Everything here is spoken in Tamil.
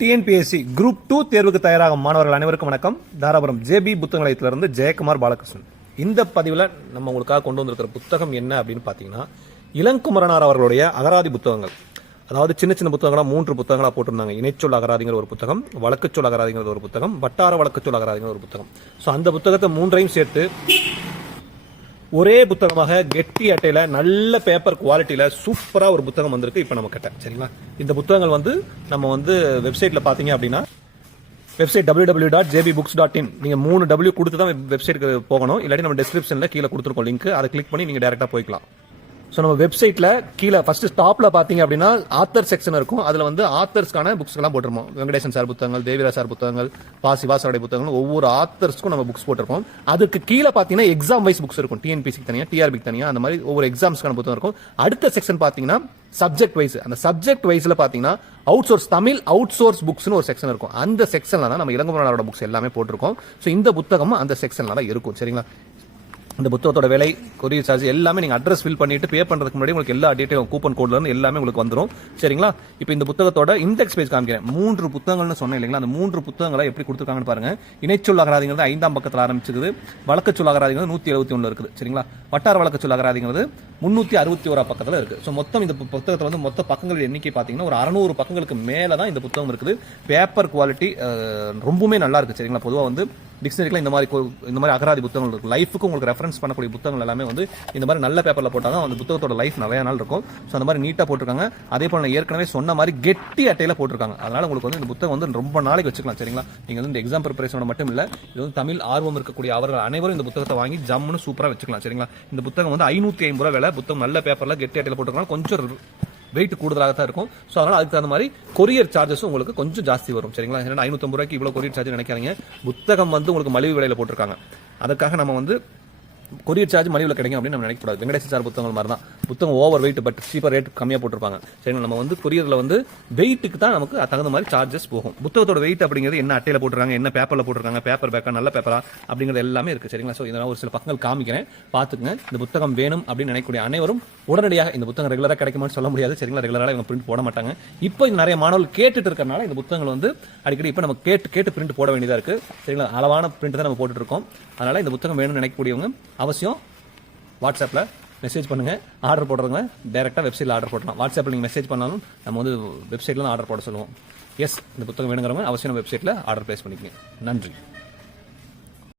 டிஎன்பிஎஸ்சி குரூப் 2 தேர்வுக்கு தயாராகும் மாணவர்கள் அனைவருக்கும் வணக்கம். தாராபுரம் ஜேபி புத்தகத்திலிருந்து ஜெயக்குமார் பாலகிருஷ்ணன். இந்த பதிவில் நம்ம உங்களுக்காக கொண்டு வந்திருக்கிற புத்தகம் என்ன அப்படின்னு பார்த்தீங்கன்னா, இளங்குமரனார் அவர்களுடைய அகராதி புத்தகங்கள். அதாவது சின்ன சின்ன புத்தகங்களா 3 புத்தகங்களா போட்டிருந்தாங்க. இணைச்சொல் அகராதிங்கிற ஒரு புத்தகம், வழக்குச்சொல் அகராதிங்கிற ஒரு புத்தகம், வட்டார வழக்குச்சொல் அகராதிங்கிற ஒரு புத்தகம். ஸோ அந்த புத்தகத்தை 3ஐயும் சேர்த்து ஒரே புத்தகமாக கெட்டி அட்டையில நல்ல பேப்பர் குவாலிட்டியில சூப்பரா ஒரு புத்தகம் வந்திருக்கு இப்போ நம்ம கிட்ட. சரிங்களா? இந்த புத்தகங்கள் நம்ம வெப்சைட்ல பாத்தீங்க அப்படின்னா, வெப்சைட் www.jbbooks.in. நீங்க 3 W கொடுத்து தான் வெப்சைட்டுக்கு போகணும். இல்லாட்டி நம்ம டிஸ்கிரிப்ஷன்ல கீழே கொடுத்துருக்கோம் லிங்க், அதை கிளிக் பண்ணி நீங்க டைரக்டா போய்க்கலாம். ஸோ நம்ம வெப்சைட்ல கீழே ஃபர்ஸ்ட் டாப்ல பாத்தீங்க அப்படின்னா ஆத்தர் செக்ஷன் இருக்கும். அதுல ஆத்தர்ஸ்க்கான புக்ஸ் எல்லாம் போட்டிருப்போம். வெங்கடேசன் சார் புத்தகங்கள், தேவிராஜ் சார் புத்தகங்கள், சிவாசாருடைய புத்தகங்கள், ஒவ்வொரு ஆத்தர்ஸ்க்கும் நம்ம புக்ஸ் போட்டிருப்போம். அதுக்கு கீழே பாத்தீங்கன்னா எக்ஸாம் வைஸ் புக்ஸ் இருக்கும். டிஎன்பிசி தனியா, டிஆர்பி தனியா, அந்த மாதிரி ஒவ்வொரு எக்ஸாம்ஸ்க்கான புத்தகம் இருக்கும். அடுத்த செக்ஷன் பாத்தீங்கன்னா சப்ஜெக்ட் வைஸ். அந்த சப்ஜெக்ட் வைஸ்ல பாத்தீங்கன்னா out source Tamil out source புக்ஸ்னு ஒரு செக்ஷன் இருக்கும். அந்த செக்ஷன்ல தான் நம்ம இளங்குமரனாரோட புக்ஸ் எல்லாமே போட்டிருக்கோம். ஸோ இந்த புத்தகமும் அந்த செக்ஷன்ல தான் இருக்கும். சரிங்களா? இந்த புத்தகத்தோட விலை, கொரியர் சார்ஜ் எல்லாமே நீங்க அட்ரஸ் ஃபில் பண்ணிட்டு பே பண்றதுக்கு முன்னாடி உங்களுக்கு எல்லா டீடைலும் கூப்பன் கோட்ல இருந்து எல்லாமே உங்களுக்கு வந்துடும். சரிங்களா? இப்போ இந்த புத்தகத்தோட இண்டெக்ஸ் பேஜ் காமிக்கிறேன். 3 புத்தகங்கள்னு சொன்னேன் இல்லைங்களா? அந்த 3 புத்தகங்களை எப்படி கொடுத்துருக்காங்கன்னு பாருங்க. இணைச்சொல் அகராதிங்கிறது 5ஆம் பக்கத்தில் ஆரம்பிச்சிருக்குது. வழக்குச்சொல் அகராதிங்கிறது 171 இருக்குது. சரிங்களா? வட்டார வழக்குச்சொல் அகராதிங்கிறது 361 பக்கத்தில் இருக்கு. ஸோ மொத்தம் இந்த புத்தகத்தில் மொத்த பக்கங்கள் எண்ணிக்கை பார்த்தீங்கன்னா ஒரு 600 பக்கங்களுக்கு மேலே தான் இந்த புத்தகம் இருக்குது. பேப்பர் குவாலிட்டி ரொம்பவுமே நல்லா இருக்கு. சரிங்களா? பொதுவாக டிக்ஷனரிக்குல இந்த மாதிரி அகராதி புத்தகங்கள் இருக்கு. லைஃபுக்கு உங்களுக்கு ரெஃபரன்ஸ் பண்ணக்கூடிய புத்தகங்கள் எல்லாமே இந்த மாதிரி நல்ல பேப்பர்ல போட்டால் தான் அந்த புத்தகத்தோட லைஃப் நிறைய நாள் இருக்கும். ஸோ அந்த மாதிரி நீட்டா போட்டிருக்காங்க. அதே போல நான் ஏற்கனவே சொன்ன மாதிரி கெட்டி அட்டையில போட்டிருக்காங்க. அதனால உங்களுக்கு இந்த புத்தகம் ரொம்ப நாளைக்கு வச்சுக்கலாம். சரிங்களா? நீங்க இந்த எக்ஸாம் ப்ரிப்பரேஷனோட மட்டும் இல்ல, இது தமிழ் ஆர்வம் இருக்கக்கூடிய அவர்கள் அனைவரும் இந்த புத்தகத்தை வாங்கி ஜம்முன்னு சூப்பரா வச்சுக்கலாம். சரிங்களா? இந்த புத்தகம் 550 ரூபாய் விலை. புத்தகம் நல்ல பேப்பர்ல கெட்டி அட்டையில போட்டிருக்காங்க. கொஞ்சம் வெயிட் கூடுதலாக தான் இருக்கும். ஸோ அதனால அதுக்கு தகுந்த மாதிரி கொரியர் சார்ஜஸும் உங்களுக்கு கொஞ்சம் ஜாஸ்தி வரும். சரிங்களா? 550 ரூபாய்க்கு இவ்வளவு கொரியர் சார்ஜ் நினைக்காதீங்க. புத்தகம் உங்களுக்கு மலிவு விலையில போட்டிருக்காங்க. அதுக்காக நம்ம கொரியர் சார்ஜ் மலிவில் கிடைக்கும் அப்படின்னு நம்ம நினைக்கக்கூடாது. வெங்கடேசன் சார் புத்தகங்கள் மாதிரி தான். புத்தகம் over weight, but cheaper rate கம்மியாக போட்டிருப்பாங்க. சரிங்களா? நம்ம கொரியரில் வெயிட்டுக்கு தான் நமக்கு தகுந்த மாதிரி சார்ஜஸ் போகும். புத்தகத்தோட வெயிட் அப்படிங்கிறது என்ன அட்டையில் போட்டிருக்காங்க, என்ன பேப்பரில் போட்டிருக்காங்க, பேப்பர் பேக்கா நல்ல பேப்பரா அப்படிங்கிறது எல்லாமே இருக்கு. சரிங்களா? ஸோ இதெல்லாம் ஒரு சில பக்கங்கள் காமிக்கிறேன், பார்த்துக்குங்க. இந்த புத்தகம் வேணும் அப்படின்னு நினைக்கக்கூடிய அனைவரும் உடனடியாக, இந்த புத்தகம் ரெகுலராக கிடைக்குமான்னு சொல்ல முடியாது. சரிங்களா? ரெகுலராக இவங்க பிரிண்ட் போட மாட்டாங்க. இப்போ நிறைய மாணவர்கள் கேட்டுட்டு இருக்கறனால இந்த புத்தகங்கள் அடிக்கடி இப்போ நம்ம கேட்டு பிரிண்ட் போட வேண்டியதாக இருக்கு. சரிங்களா? அளவான பிரிண்ட் தான் நம்ம போட்டுட்டு இருக்கோம். அதனால இந்த புத்தகம் வேணும்னு நினைக்கக்கூடியவங்க அவசியம் வாட்ஸ்அப்பில் மெசேஜ் பண்ணுங்க. ஆர்டர் போடுறவங்க டைரெக்டாக வெப்சைட்டில் ஆர்டர் போடலாம். வாட்ஸ்அப்பில் நீங்கள் மெசேஜ் பண்ணாலும் நம்ம வெப்சைட்டில் ஆர்டர் போட சொல்லுவோம். எஸ், இந்த புத்தகம் வேணுங்கிறவங்க அவசியம் வெப்சைட்டில் ஆர்டர் பிளேஸ் பண்ணிக்கங்க. நன்றி.